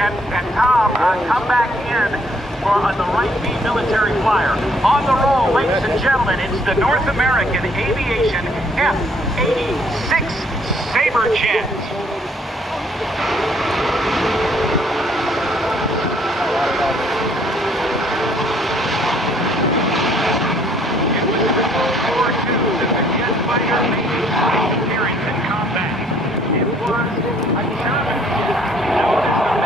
And Tom, come back in on the right beam military flyer. On the roll, ladies and gentlemen, it's the North American Aviation F-86 Sabre jet. It was the World War II that the jet fighter made its appearance in combat. It was a German jet known as the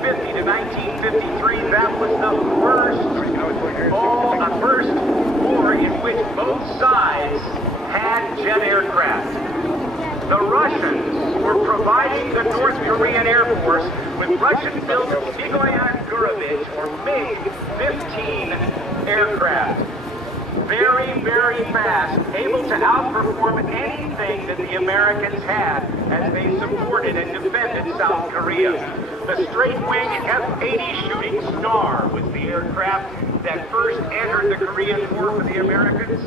Vectren to 1953, that was the first war in which both sides had jet aircraft. The Russians were providing the North Korean Air Force with Russian-built Gurovich or MiG-15 aircraft. Very, very fast, able to outperform anything that the Americans had as they supported and defended South Korea. The straight-wing F-80 Shooting Star was the aircraft that first entered the Korean War for the Americans,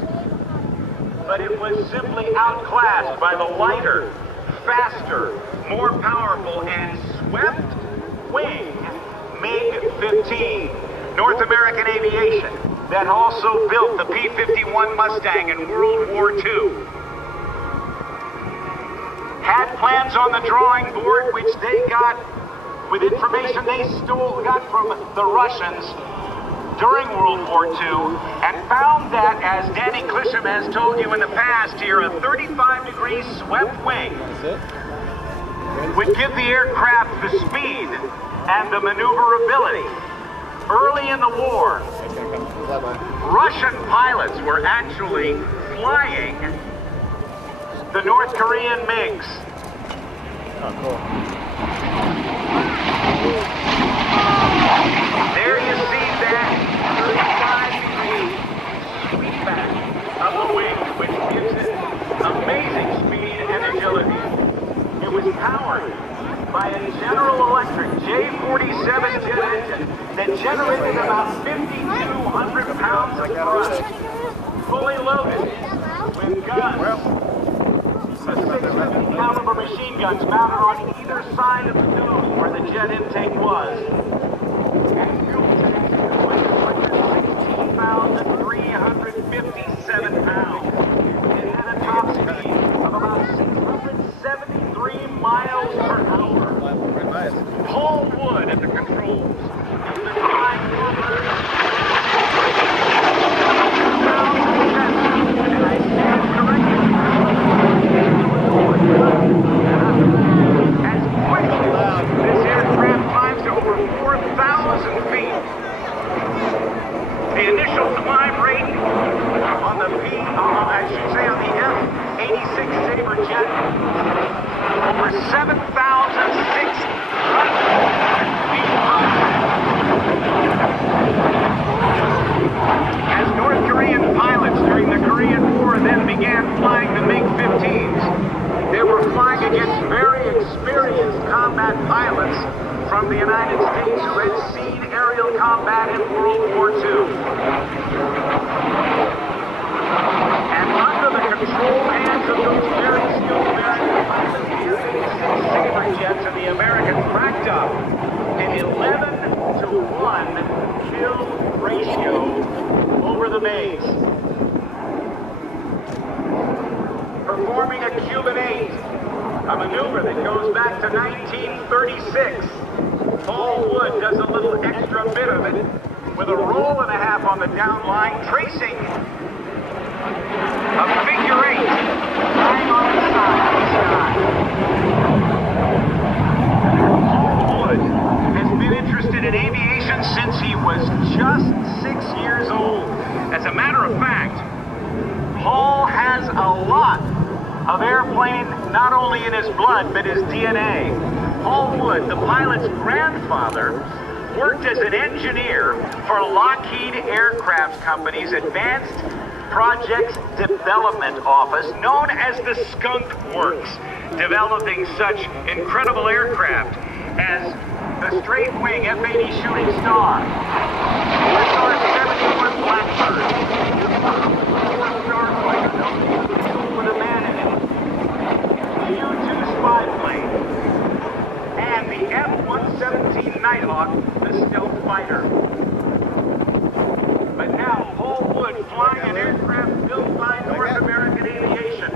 but it was simply outclassed by the lighter, faster, more powerful, and swept-wing MiG-15. North American Aviation that also built the P-51 Mustang in World War II. Had plans on the drawing board, which they got with information they got from the Russians during World War II, and found that, as Danny Clisham has told you in the past here, a 35-degree swept wing would give the aircraft the speed and the maneuverability. Early in the war, Russian pilots were actually flying the North Korean MiGs. Oh, cool. There you see that 35-degree sweepback of the wing, which gives it amazing speed and agility. It was powered by a General Electric J47 jet engine that generated about 5,200 pounds of thrust, fully loaded with guns. The 650 caliber machine guns mounted on either side of the nose where the jet intake was. And fuel tanks that weighed 16,357 pounds. It had a top speed of about 673 miles per hour. Paul Wood at the controls. The flying Warbird. And I stand corrected. As quickly, this aircraft climbs to over 4,000 feet. The initial climb rate on the on the F-86 Sabre jet, over 7,600 feet high. As North Korean pilots during the Korean War then began flying the MiG-15s, they were flying against very experienced combat pilots from the United States who had seen aerial combat in World War II. And under the control hands of those very skilled American pilots, the F-86 Sabre jets of the Americans racked up an 11-to-1 kill ratio over the MiGs. Performing a Cuban 8, a maneuver that goes back to 1936. Paul Wood does a little extra bit of it with a roll and a half on the down line, tracing a figure 8 lying on the side of the sky. Paul Wood has been interested in aviation since he was just 6 years old. As a matter of fact, Paul has a lot of airplane not only in his blood, but his DNA. Paul Wood, the pilot's grandfather, worked as an engineer for Lockheed Aircraft Company's Advanced Projects Development Office, known as the Skunk Works, developing such incredible aircraft as the straight-wing F-80 Shooting Star, SR-71 Blackbird, Starfighter with a man in it, the U-2 spy plane, and the F-117 Nighthawk, the stealth fighter. But now, Paul Wood flying an aircraft built by North American Aviation.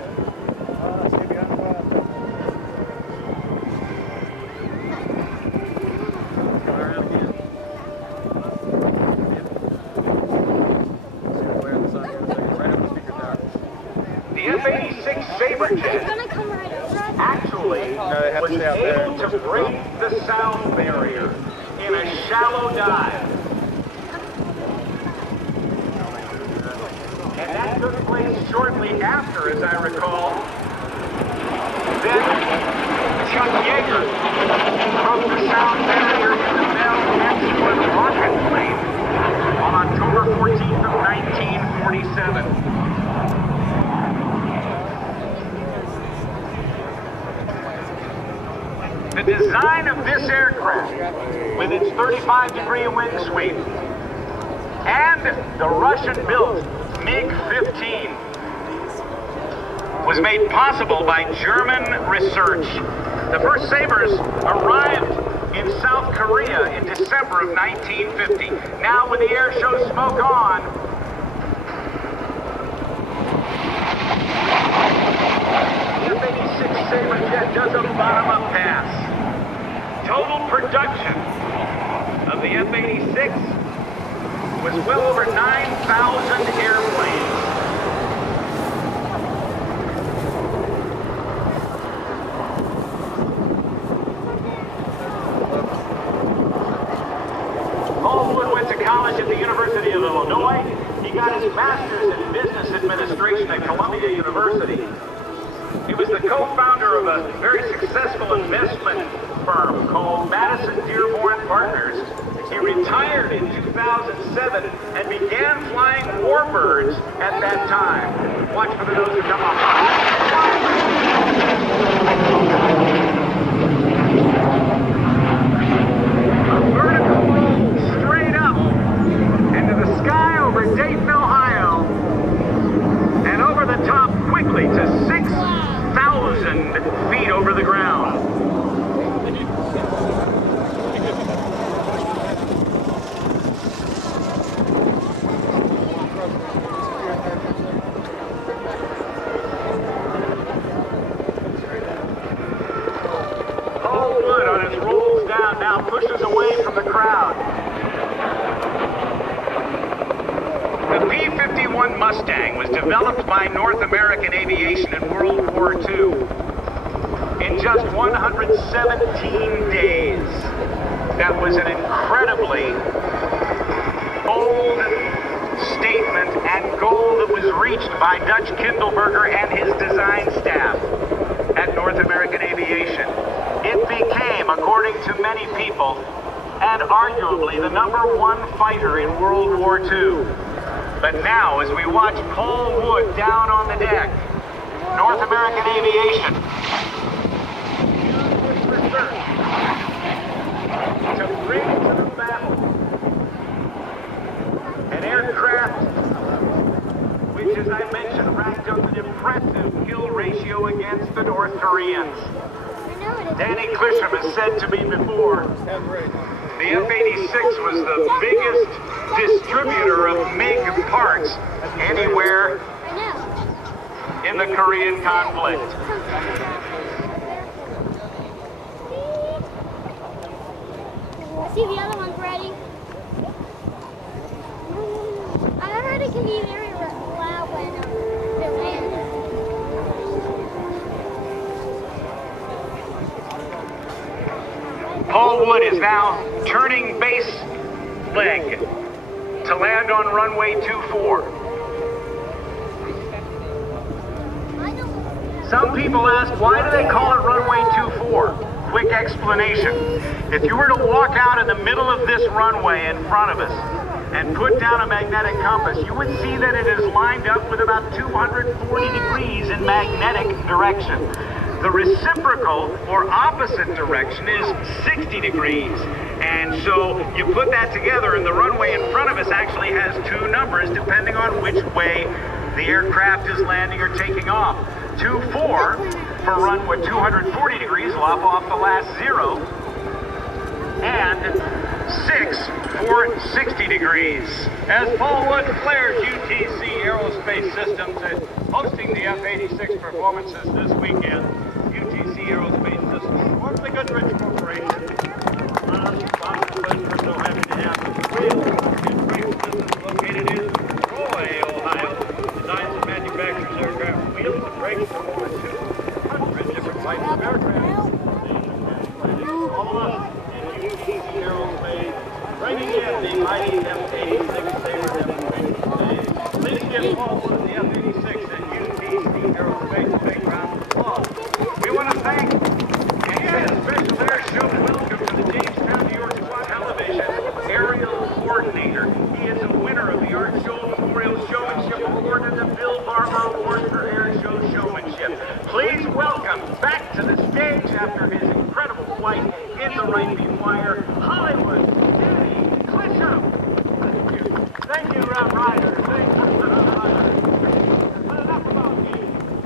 The F-86 Sabre jet actually was able to break the sound barrier in a shallow dive. And that took place shortly after, as I recall. Then Chuck Yeager broke the sound barrier in the Bell Export rocket plane on October 14th of 1947. The design of this aircraft, with its 35-degree wing sweep, and the Russian-built MiG-15 was made possible by German research. The first Sabres arrived in South Korea in December of 1950. Now with the air show smoke on, the F-86 Sabre jet does a bottom-up pass. Total production of the F-86 was well over 9,000 airplanes. Paul Wood went to college at the University of Illinois. He got his master's in business administration at Columbia University. He was the co-founder of a very successful investment firm called Madison Dearborn Partners. He retired in 2007 and began flying Warbirds at that time. Watch for the nose to come off. A vertical roll straight up into the sky over Dayton, Ohio, and over the top quickly to 6,000 feet over the ground. Now pushes away from the crowd. The P-51 Mustang was developed by North American Aviation in World War II in just 117 days. That was an incredibly bold statement and goal that was reached by Dutch Kindleberger and his design staff at North American Aviation. It became, according to many people, and arguably the #1 fighter in World War II. But now, as we watch Paul Wood down on the deck, North American Aviation to bring to the battle an aircraft which, as I mentioned, racked up an impressive kill ratio against the North Koreans. Danny Clisham has said to me before, the F-86 was the biggest distributor of MiG parts anywhere in the Korean conflict. See, the other one's ready. I heard it can be very loud when it lands. Paul Wood is now turning base leg to land on runway 24. Some people ask, why do they call it runway 24? Quick explanation. If you were to walk out in the middle of this runway in front of us and put down a magnetic compass, you would see that it is lined up with about 240 degrees in magnetic direction. The reciprocal, or opposite direction, is 60 degrees. And so you put that together, and the runway in front of us actually has two numbers depending on which way the aircraft is landing or taking off. 24 for runway 240 degrees, lop off the last 0. And 6 for 60 degrees. As Paul Wood declares, UTC Aerospace Systems is hosting the F-86 performances this weekend. UTC Aerospace Systems performs the Goodrich Corporation. We're so happy to have the Wheel and Brake Systems located in Troy, Ohio. Designs and manufactures aircraft wheels and brakes for more than 200 different types of aircraft. All of us in UTC Aerospace bringing in the mighty F-86 Sabre demonstration today. Please give Paul Wood the F-86 and UTC Aerospace a big round of applause. We want to thank and give a special air show welcome to the Jamestown, New York Squad Television aerial coordinator. He is a winner of the Art Show Memorial Showmanship Award and the Bill Barber Award for Air Show Showmanship. Please welcome back to the stage after his incredible flight in the right-beam wire, Hollywood Danny Clisham. Thank you, Rob Ryder. Thank you, Rob Ryder. But enough about me.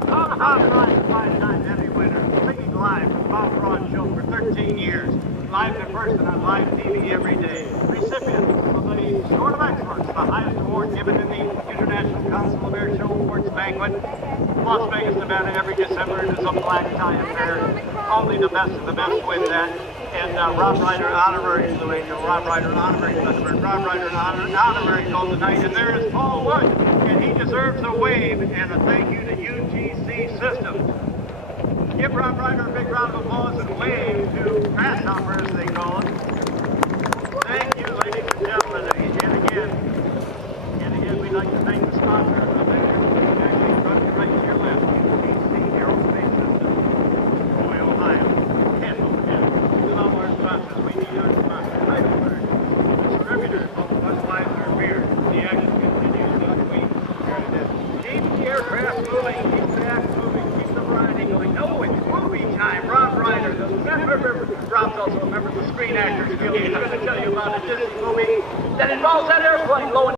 I'm Rob Ryder, 5-time Emmy winner, singing live from Bob Braun Show for 13 years. Live in person on live TV every day. Recipient of the Sword of Excellence, the highest award given in the International Council of Air Show Awards Banquet. Las Vegas, Nevada, every December. It is a black tie affair. Only the best of the best win that. And Rob Ryder, honorary Blue Angel, Rob Ryder, honorary Thunderbird, Rob Ryder, honorary Golden Knight, and there is Paul Wood, and he deserves a wave and a thank you to UTC Systems. Give Rob Ryder a big round of applause and wave to Grasshopper, as they call it. Thank you, ladies and gentlemen, and again, we'd like to thank the sponsor of the actually from your right to your left, UTC Aerospace Systems, Troy, Ohio. And all our sponsors, we need our sponsors. Heidelberg, distributor of Budweiser beer. The action continues this week. Keep the aircraft moving, keep the act moving, keep the variety going. No, it's movie time. Rob Ryder, Rob's also a member of the Screen Actors Guild. He's going to tell you about a Disney movie that involves that airplane blowing